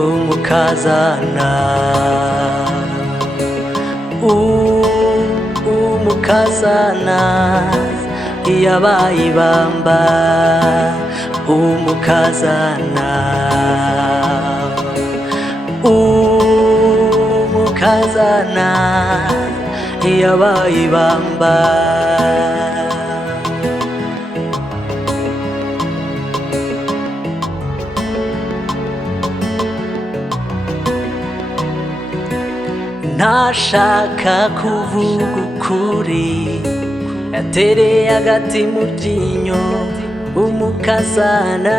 umukazana umukazana yabaye ibamba umukazana umukazana yabaye ibamba ntashaka kuvuga ukuri yatereye agati mu ryinyo umukazana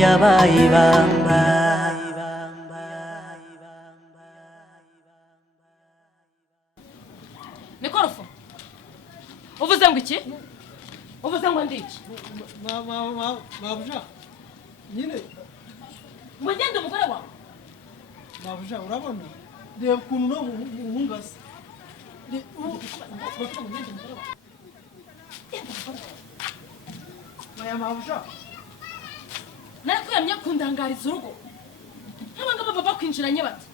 yabaye ibamba. Nikorofo uvuze ngo iki? Uvuze ngo ndi iki? Mabuja nyine ngo ngende umugore wawe. Mabuja urabona reba ukuntu no mungase Maya Mabuja nakwiyamye kundangariza urugo nk'abangaba baba bakwinjiranye bati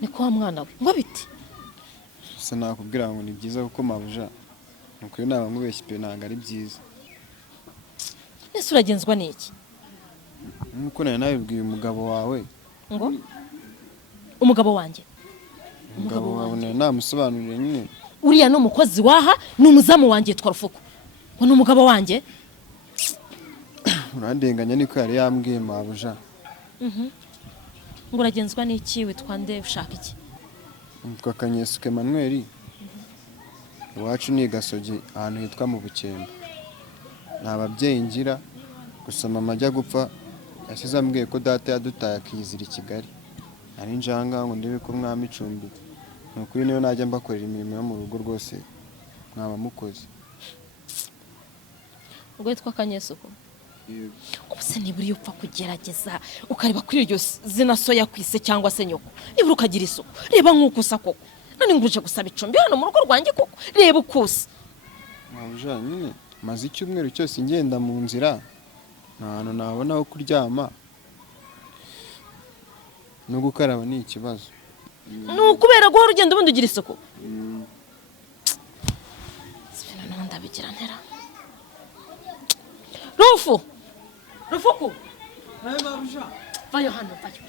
ni kwa mwana we ngo biti sinakubwira ngo ni byiza kuko Mabuja nuko iyo naba nkubeshye pe ntabwo ari byiza. ese uragenzwa n'iki? Nkuko nabibwiye umugabo wawe ngo umugabo wanjye umugabo wawe namusobanurire nyine uriya ni umukozi waha ni umuzamu wanjye yitwa Rufuku ngo ni umugabo wanjye. urandenganya niko yari yambwiye Mabuja. ngo uragenzwa n'iki witwa nde ushaka iki? Nitwa Kanyesuke Emmanuel iwacu ni Gasogi ahantu hitwa mu Bukemba. Nta babyeyi ngira gusa mama ajya gupfa yasize ambwiye ko data yadutaye akizira i Kigali ari njanga ngo ndebe ko mwami icumbi nuko niyo najya mbakorera imirimo yo mu rugo rwose mwaba mukoze. ubwo yitwa Kanyesuko ubuse nibura iyo upfa kugerageza ukareba kuri iryo zina so yakwise cyangwa se nyoko nibura ukagira isuku reba nk'uko usa koko none nguje gusaba icumbi hano mu rugo rwanjye koko reba uko usa. Mabuja nyine maze icyumweru cyose ngenda mu nzira nta hantu nabona aho kuryama no gukaraba ni ikibazo. ni ukubera guhora ugenda ubundi ugira isuku. sibina naho ndabigira ntera Rufuku Maya Mabuja vayo hano vayo.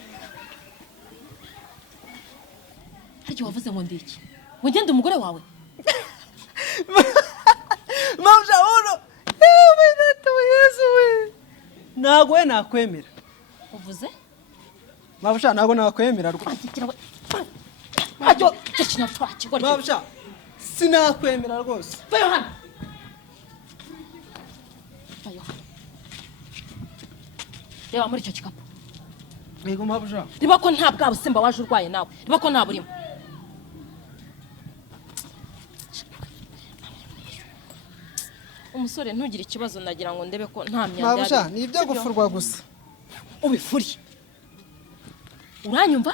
harya wavuze ngo ndi iki? ngo ngende umugore wawe? Mabuja uno yewe data Yesu we ntago we nakwemera. uvuze Mabuja ntago nakwemera rwose. ajyo cyakina twaki gori. Mabuja sinakwemera rwose. vayo hano vayo hano reba muri icyo kikapu Yego Mabuja riba ko nta bwa busimba waje urwaye nawe riba ko nta burimo. umusore ntugire ikibazo nagira ngo ndebe ko nta myanda Mabuja ni ibyo gufurwa gusa. ubifuri uranyumva?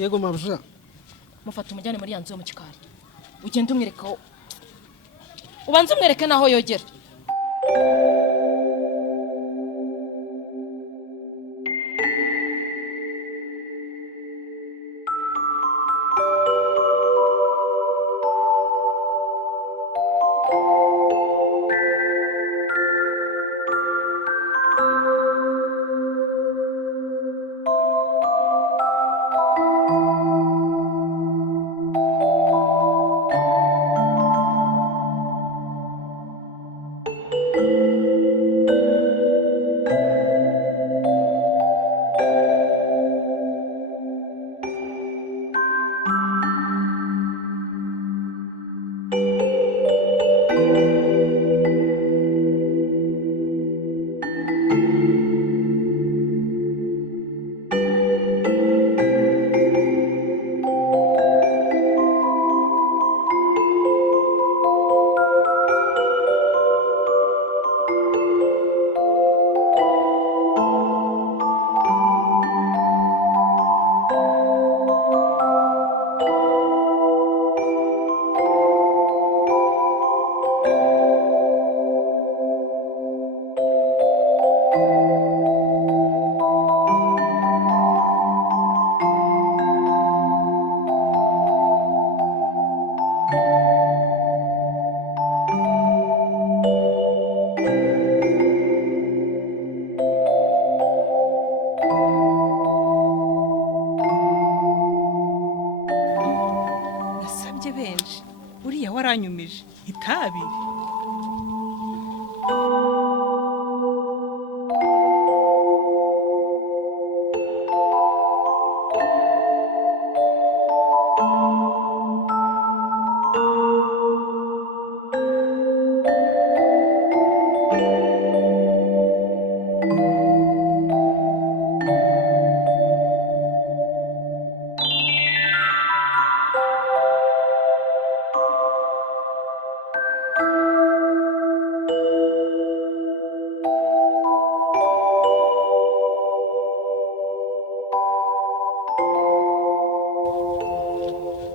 Yego Mabuja mufata umujyane muri ya nzu yo mu kikari ugende umwereka aho ubanza umwereke n'aho yogera. uriya waranyumije itabi.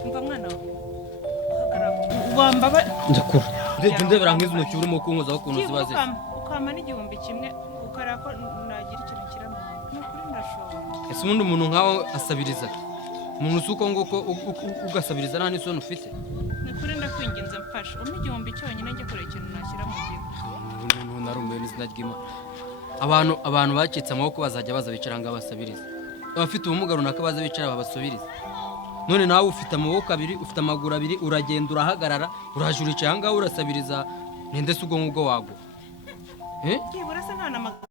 Umva mwana we, wambaba ndakura ndebera nk'izo ntoki urimo kunkozaho ukuntu ziba zisa. ukama n'igihumbi kimwe ukareba ko nagira ikintu kiramo. Ni ukuri ndashobora. Ese ubundi umuntu nkawe asabiriza umuntu uzi uko nguko ugasabiriza nta n'isoni ufite? Ni ukuri ndakwinginze mfasha umpe igihumbi cyonyine njye kureba ikintu nashyira mu gihe. Narumiwe n'izina ry'Imana. Abantu bacitse amaboko bazajya baza bicara ngo basabirize. Abafite ubumuga runaka baza bicara babasubirize. None nawe ufite amaboko abiri, ufite amaguru abiri, uragenda urahagarara, uraje uricaye aha ngaha urasabiriza, ninde se ubwo ngubwo wagwa? Byibura se nta n'amaguru.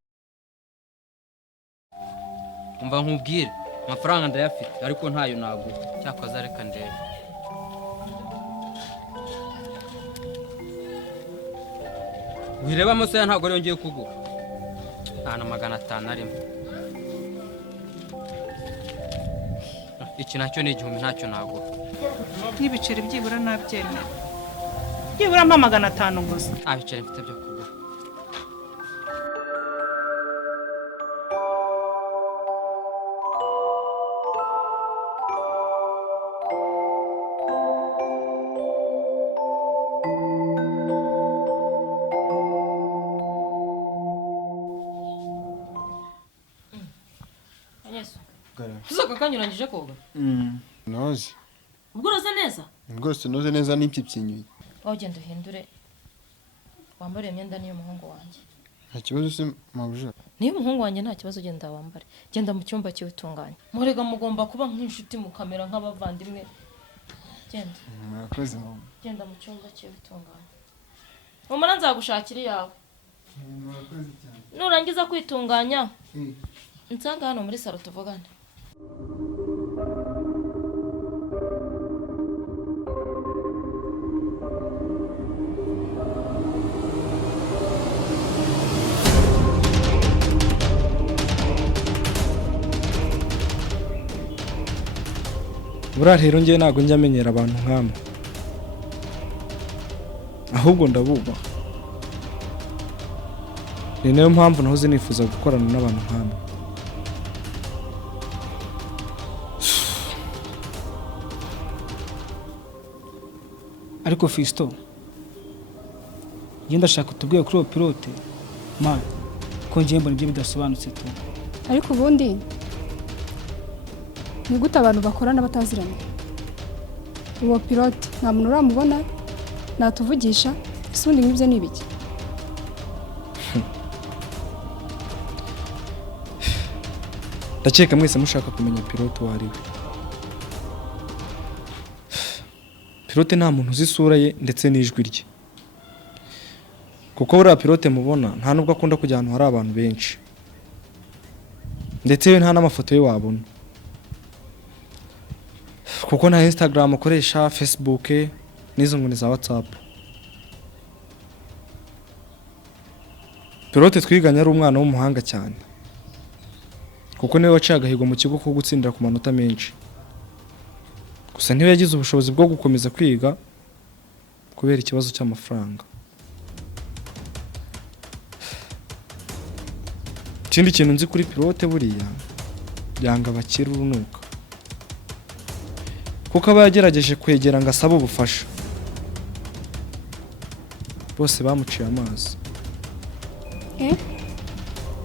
Umva nkubwire, amafaranga ndayafite ariko ntayo naguha. Cyakoze reka ndebe. Wireba amasaha ntabwo ari yongeye kuguha. Nta na 500 arimo. Iki nacyo ni igihumbi ntacyo naguha. N'ibiceri byibura nabyemera. Byibura mpa 500 gusa. Nta biceri mfite byo kuguha. Yesu. Uzaka kanyurangije koga? Noze. Ubwo uroza neza? Rwose noze neza n'impyipyinyuye. Wowe genda uhindure wambare imyenda niyo muhungu wanjye. Nta kibazo se mabuja. Niyo muhungu wanjye nta kibazo genda wambare. Genda mu cyumba cy'ubutunganye. Murega mugomba kuba nk'inshuti mukamera nk'abavandimwe. Genda. Murakoze mama. Genda mu cyumba cy'ubutunganye. Umara nzagushakira iyawe. Murakoze cyane. Nurangiza kwitunganya. Nsanga hano muri salo tuvugane. buriya rero njye ntabwo njya amenyera abantu nk'amwe, ahubwo ndabubaha. ni nayo mpamvu nahoze nifuza gukorana n'abantu nk'amwe. ariko Fiston, njye ndashaka utubwiye kuri uwo pilote man, ko njye mbona ibyo bidasobanutse tu. ariko ubundi ni gute abantu bakorana bataziranye? uwo pilote nta muntu uramubona, natuvugisha, ese ubundi nk'ibyo ni ibiki? ndakeka mwese mushaka kumenya pilote uwo ari we. pilote nta muntu uzi isura ye ndetse n'ijwi rye, kuko buriya pilote mubona nta nubwo akunda kujya ahantu hari abantu benshi, ndetse we nta n'amafoto ye wabona, kuko nta Instagram akoresha, Facebook n'izo nguni za WhatsApp. pilote twiganye ari umwana w'umuhanga cyane, kuko niwe waciye agahigo mu kigo ko gutsindira ku manota menshi. gusa ntiwe yagize ubushobozi bwo gukomeza kwiga kubera ikibazo cy'amafaranga. ikindi kintu nzi kuri pilote buriya yanga abakira urunuka, kuko aba yagerageje kwegera ngo asabe ubufasha, bose bamuciye amazi.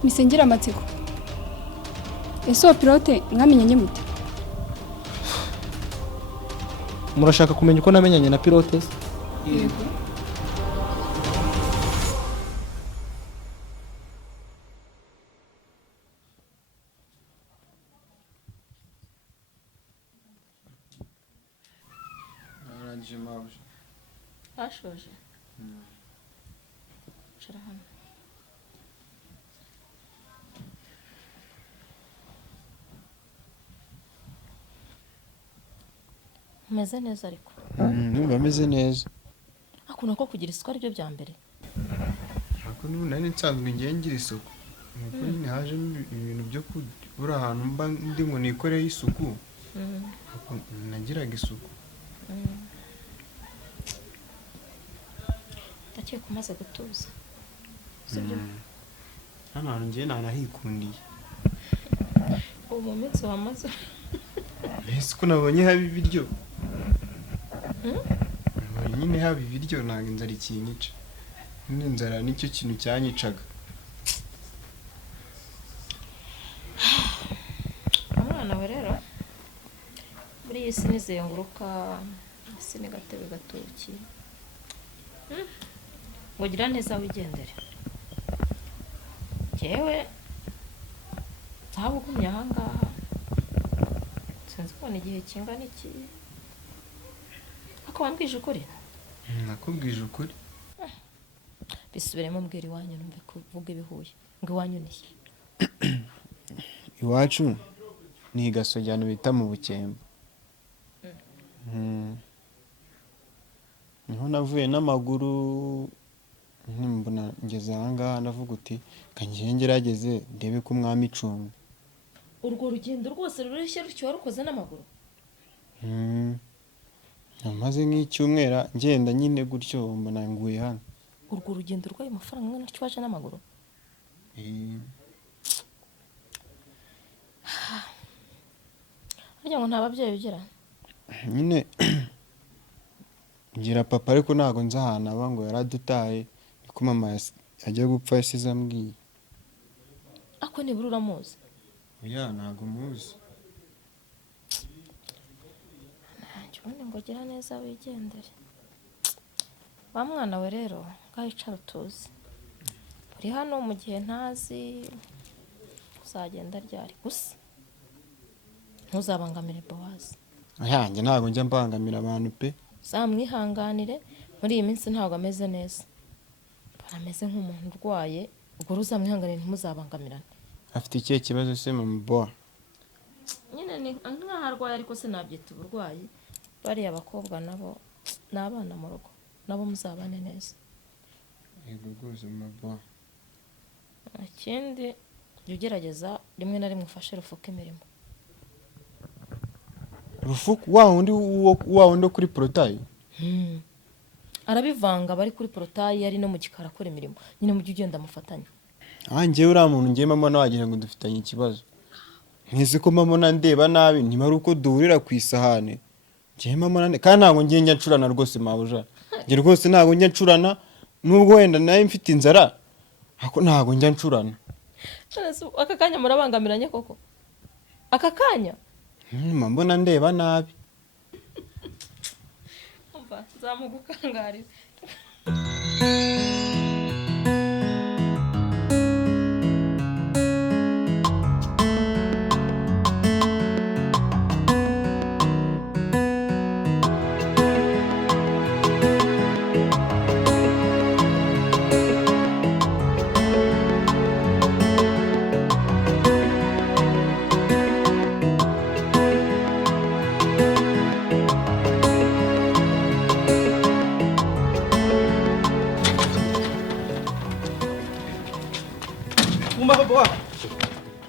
misengera amatsiko, ese uwo pilote mwamenyanye mute? murashaka kumenya uko namenyanye na pilote? yego. Arangije mabuja. bashoje cara hano umeze neza ariko numva ameze neza. akunda ko kugira isuku ari byo bya mbere. Ariko n'ubu nari nsanzwe ngiye ngira isuku. Nuko nyine hajemo ibintu byo kubura ahantu mba ndi ngo nikoreye isuku. Ariko nagiraga isuku. Ndakeka kumaze gutuza sibyo? Hano hantu ngiye nanahikundiye. Ubu mu minsi wamaze Ese ko nabonye haba ibiryo. Nabonye nyine haba ibiryo ntabwo inzara ikinyica. N'inzara nicyo kintu cyanyicaga. umwana we rero muri iyi si nizenguruka isi ni gatebe gatoki ngo gira neza wigendere. Jewe ntabugumye ahangaha sinzi kubona igihe kingana iki ako wambwije ukuri. Nakubwije ukuri. Bisubiremo mbwira iwanyu numve kuvuga ibihuye ngo iwanyu ni Iwacu ni Gasojyano bita mu Bukemba. Niho navuye n'amaguru mbona ngeze ahangaha ndavuga uti kangiye ngerageze ndebe ko umwami icumbi. urwo rugendo rwose rureshya rutyo warukoze n'amaguru? Namaze nk'icyumweru ngenda nyine gutyo mbona nguye hano. Urwo rugendo rw'ayo mafaranga angana atyo waje n'amaguru? Harya ngo nta babyeyi ugira? Nyine ngira papa ariko ntago nzi ahantu aba ngo yaradutaye niko mama ajya gupfa yasize ambwiye. Ako nibura uramuzi? Oya ntago muzi. Ubundi ngo gira neza wigendere. Wa mwana we rero ngahicara utuzi. Uri hano mu gihe ntazi uzagenda ryari gusa ntuzabangamire Bowazi. Yanjye ntago njya mbangamira abantu pe. Zamwihanganire muri iyi minsi ntago ameze neza. Barameze nk'umuntu urwaye ubwo ruzamwihanganire ntimuzabangamirane. Afite ikihe kibazo se mama Bowa? Nyine ni nk'aho arwaye ariko sinabyita uburwayi. Bariya abakobwa nabo ni abana mu rugo nabo muzabane neza. Yego rwose mama Bowa. Ikindi jya ugerageza rimwe na rimwe ufashe Rufuka imirimo. Rufuku wa wundi kuri porotayi? Arabivanga bari kuri porotayi ari no mu gikara akora imirimo. Nyine mujye ugenda mufatanya. Njyewe uriya muntu ngiye mama wagira ngo dufitanye ikibazo. Nkizi ko mama ndeba nabi ntimara uko duhurira ku isahane. Njyewe mama kandi ntabwo ngiye njya ncurana rwose mabuja. Njye rwose ntabwo njya ncurana nubwo wenda nawe mfite inzara ariko ntabwo njya ncurana. Aka kanya murabangamiranye koko? Aka kanya? Mbona ndeba nabi. Umva nzamugukangarira.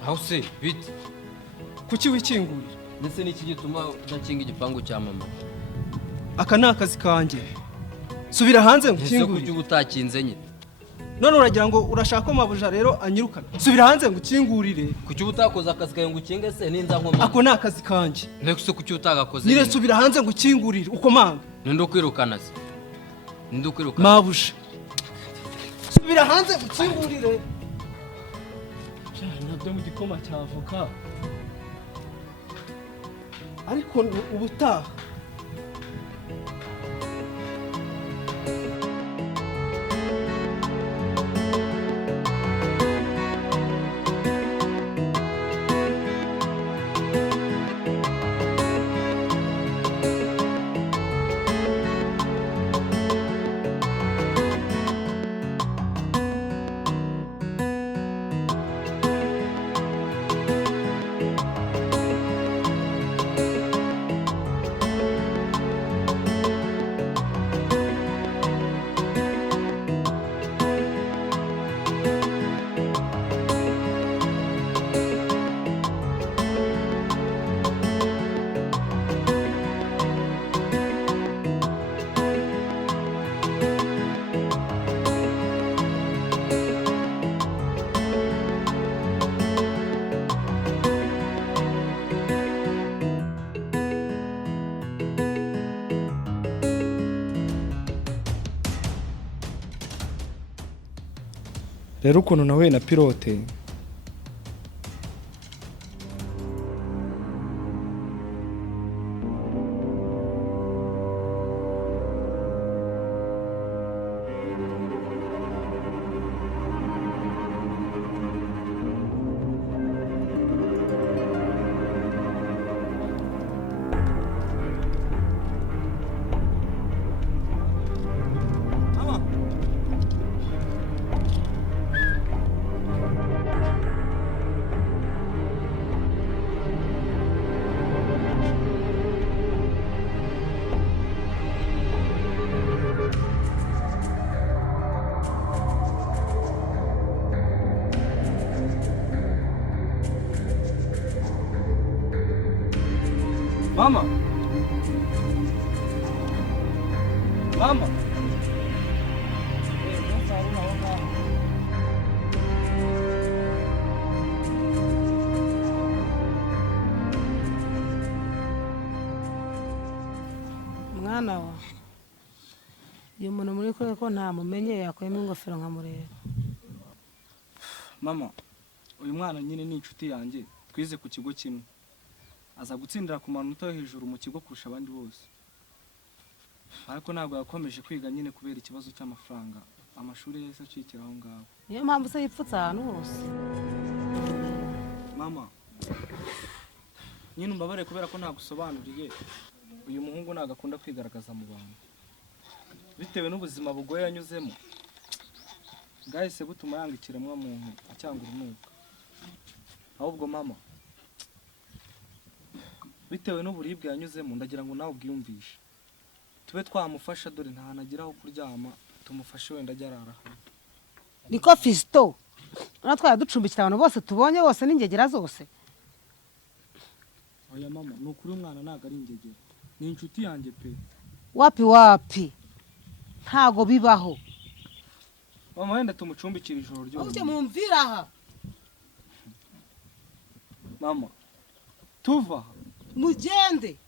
Aho se bite? Kuki wikingurira? Ndetse n'iki gituma udakinga igipangu cya mama? Aka ni akazi kanjye. Subira hanze Ese ngukingurire. kuki utakinze nyine? None uragira ngo urashaka ko mabuja rero anyirukana. Subira hanze ngukingurire. Kuki utakoze akazi kawe ngo ukinge se ninza nkoma? Ako ni akazi kanjye. Ndetse kuki utagakoze? Nire subira hanze ngukingurire uko manga. Ninde ukwirukana se? Ninde ukwirukana? Mabuja. Subira hanze ngukingurire. Nabyo mu gikoma cyavoka. Ariko ubutaha rero ukuntu nahuye na pilote Mama. Mama. Mwana wa uyu muntu muri kure ko ntamumenye yakuyemo ingofero nkamureba. Mama, uyu mwana nyine ni inshuti yanjye, twize ku kigo kimwe. Aza gutsindira ku manota yo hejuru mu kigo kurusha abandi bose. Ariko ntabwo yakomeje kwiga nyine kubera ikibazo cy'amafaranga. Amashuri yese acikira aho ngaho. Niyo mpamvu se yipfutse ahantu hose. Mama, nyine umbabare kubera ko ntagusobanuriye. Uyu muhungu ntabwo akunda kwigaragaza mu bantu. Bitewe n'ubuzima bugoye yanyuzemo. Bwahise butuma yanga ikiremwamuntu acyanga urunuka. Ahubwo mama, bitewe n'uburibwe yanyuzemo ndagira ngo nawe ubwiyumvishe. Tube twamufasha dore ntanagira aho kuryama, tumufashe wenda ajya arara. Niko Fisto. Natwaye ducumbikira abantu bose tubonye bose n'ingegera zose. Oya mama, nukuri umwana ntago ari ingegera. Ni inshuti yanjye pe. Wapi. Ntago bibaho. Mama wenda tumucumbikira ijoro ryose. Uje mumvira aha. Mama, tuva. Mugende.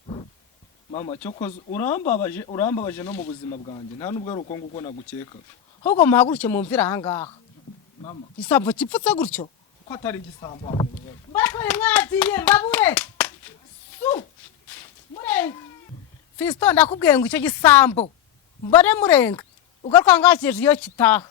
Mama cyokoze urambabaje no mu buzima bwanjye. Nta nubwo ari uko nguko nagukeka. Ahubwo muhaguruke mumvira aha ngaha. Mama, Isambo kipfutse gutyo. ko atari igisambo hano. Mbakore mwagiye mbabure. Su. Murenga. Fisto ndakubwiye ngo icyo gisambo. Mbare murenga. Ugaruka ngakije iyo kitaha.